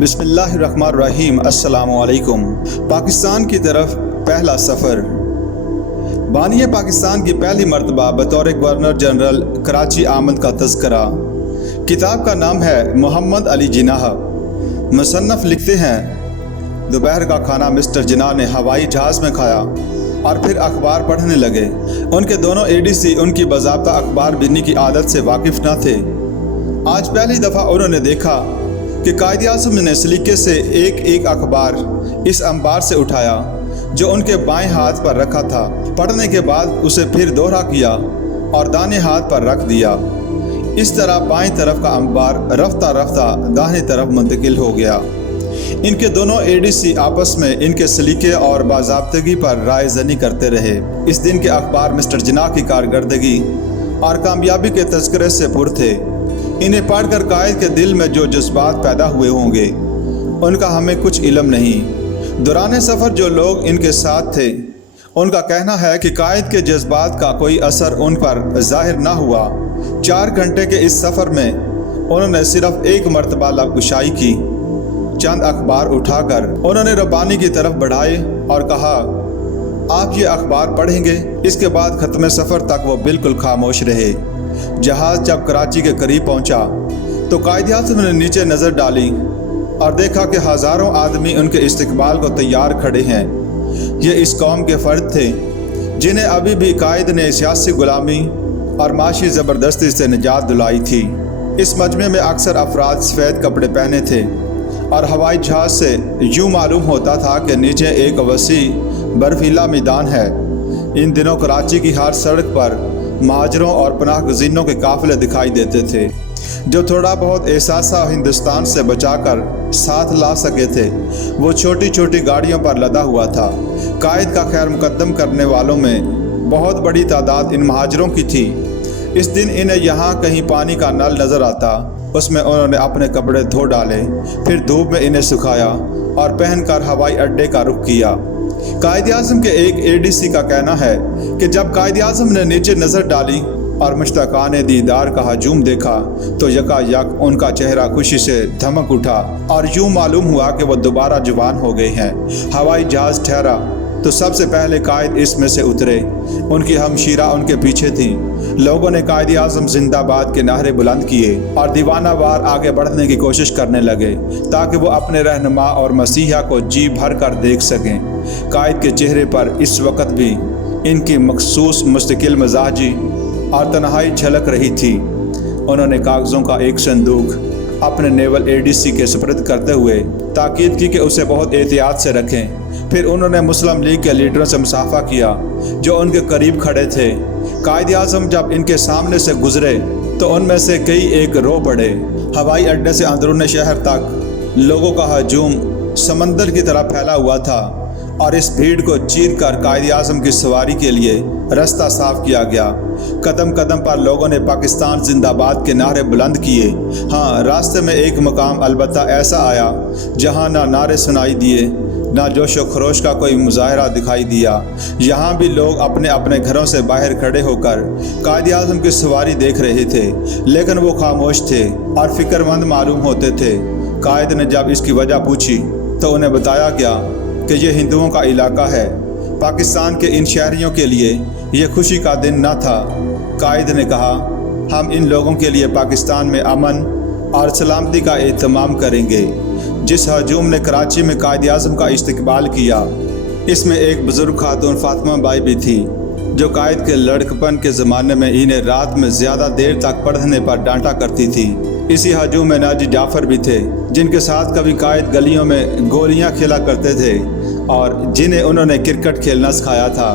बिस्मिल्लाहिर्रहमानिर्रहीम। अस्सलामु अलैकुम। पाकिस्तान की तरफ पहला सफ़र। बानिए पाकिस्तान की पहली मरतबा बतौर गवर्नर जनरल कराची आमद का तज़किरा। किताब का नाम है मोहम्मद अली जिन्नाह। मुसन्नफ़ लिखते हैं, दोपहर का खाना मिस्टर जिन्नाह ने हवाई जहाज़ में खाया और फिर अखबार पढ़ने लगे। उनके दोनों एडीसी उनकी बाज़ाब्ता अखबार बिनने की आदत से वाकिफ़ न थे। आज पहली दफ़ा उन्होंने देखा कि कायद-ए-आज़म ने सलीके से एक एक अखबार इस अंबार से उठाया जो उनके बाएं हाथ पर रखा था। पढ़ने के बाद उसे फिर दोहरा किया और दाहिने हाथ पर रख दिया। इस तरह बाएं तरफ का अंबार रफ्ता रफ्ता दाहिनी तरफ मुंतकिल हो गया। इनके दोनों एडीसी आपस में इनके सलीके और बाज़ाब्तगी पर राय ज़नी करते रहे। इस दिन के अखबार मिस्टर जिन्नाह की कारकर्दगी और कामयाबी के तज़किरे से पुर थे। इन्हें पढ़कर कायद के दिल में जो जज्बात पैदा हुए होंगे उनका हमें कुछ इल्म नहीं। दौरान सफ़र जो लोग इनके साथ थे उनका कहना है कि कायद के जज्बात का कोई असर उन पर ज़ाहिर ना हुआ। 4 घंटे के इस सफ़र में उन्होंने सिर्फ एक मरतबा लबकुशाई की। चंद अखबार उठाकर उन्होंने रब्बानी की तरफ बढ़ाए और कहा, आप ये अखबार पढ़ेंगे। इसके बाद ख़त्म सफ़र तक वो बिल्कुल खामोश रहे। जहाज़ जब कराची के करीब पहुंचा तो कायद-ए-आज़म ने नीचे नज़र डाली और देखा कि हज़ारों आदमी उनके इस्तकबाल को तैयार खड़े हैं। ये इस कौम के फ़र्द थे जिन्हें अभी भी कायद ने सियासी ग़ुलामी और माशी ज़बरदस्ती से निजात दिलाई थी। इस मजमे में अक्सर अफराद सफ़ेद कपड़े पहने थे और हवाई जहाज़ से यूँ मालूम होता था कि नीचे एक वसी बर्फीला मैदान है। इन दिनों कराची की हर सड़क पर महाजरों और पनाह गज़ीनों के काफ़िले दिखाई देते थे जो थोड़ा बहुत एहसासा हिंदुस्तान से बचाकर साथ ला सके थे। वो छोटी छोटी गाड़ियों पर लदा हुआ था। कायद का खैर मुकद्दम करने वालों में बहुत बड़ी तादाद इन महाजरों की थी। इस दिन इन्हें यहाँ कहीं पानी का नल नज़र आता, उसमें उन्होंने अपने कपड़े धो डाले, फिर धूप में इन्हें सुखाया और पहनकर हवाई अड्डे का रुख किया। कायद-ए-आज़म के एक एडीसी का कहना है कि जब कायद-ए-आज़म ने नीचे नज़र डाली और मुश्ताकाने दीदार का हजूम देखा तो यकायक उनका चेहरा खुशी से धमक उठा और यूँ मालूम हुआ कि वो दोबारा जवान हो गए हैं। हवाई जहाज़ ठहरा तो सबसे पहले कायद इसमें से उतरे। उनकी हमशीरा उनके पीछे थी। लोगों ने कायद-ए-आज़म जिंदाबाद के नारे बुलंद किए और दीवाना वार आगे बढ़ने की कोशिश करने लगे ताकि वो अपने रहनुमा और मसीहा को जी भर कर देख सकें। कायद के चेहरे पर इस वक्त भी इनकी मखसूस मुस्तकिल मिजाजी और तन्हाई झलक रही थी। उन्होंने कागज़ों का एक संदूक अपने नेवल एडीसी के सुपुर्द करते हुए ताकीद की कि उसे बहुत एहतियात से रखें। फिर उन्होंने मुस्लिम लीग के लीडरों से मुसाफा किया जो उनके करीब खड़े थे। कायद-ए-आज़म जब इनके सामने से गुजरे तो उनमें से कई एक रो पड़े। हवाई अड्डे से अंदरून शहर तक लोगों का हजूम समंदर की तरह फैला हुआ था और इस भीड़ को चीर कर कायद-ए-आज़म की सवारी के लिए रास्ता साफ किया गया। कदम कदम पर लोगों ने पाकिस्तान जिंदाबाद के नारे बुलंद किए। हाँ, रास्ते में एक मकाम अलबत्ता ऐसा आया जहाँ ना नारे सुनाई दिए ना जोशो खरोश का कोई मुजाहरा दिखाई दिया। यहाँ भी लोग अपने अपने घरों से बाहर खड़े होकर कायद-ए-आज़म की सवारी देख रहे थे, लेकिन वो खामोश थे और फिक्रमंद मालूम होते थे। कायद ने जब इसकी वजह पूछी तो उन्हें बताया गया कि ये हिंदुओं का इलाका है। पाकिस्तान के इन शहरियों के लिए ये खुशी का दिन न था। कायद ने कहा, हम इन लोगों के लिए पाकिस्तान में अमन और सलामती का एहतमाम करेंगे। जिस हजूम ने कराची में कायद-ए-आज़म का इस्तकबाल किया, इसमें एक बुज़ुर्ग खातून फातिमा बाई भी थी जो कायद के लड़कपन के ज़माने में इन्हें रात में ज़्यादा देर तक पढ़ने पर डांटा करती थी। इसी हजूम में नाजी जाफ़र भी थे जिनके साथ कभी कायद गलियों में गोलियां खेला करते थे और जिन्हें उन्होंने क्रिकेट खेलना सिखाया था।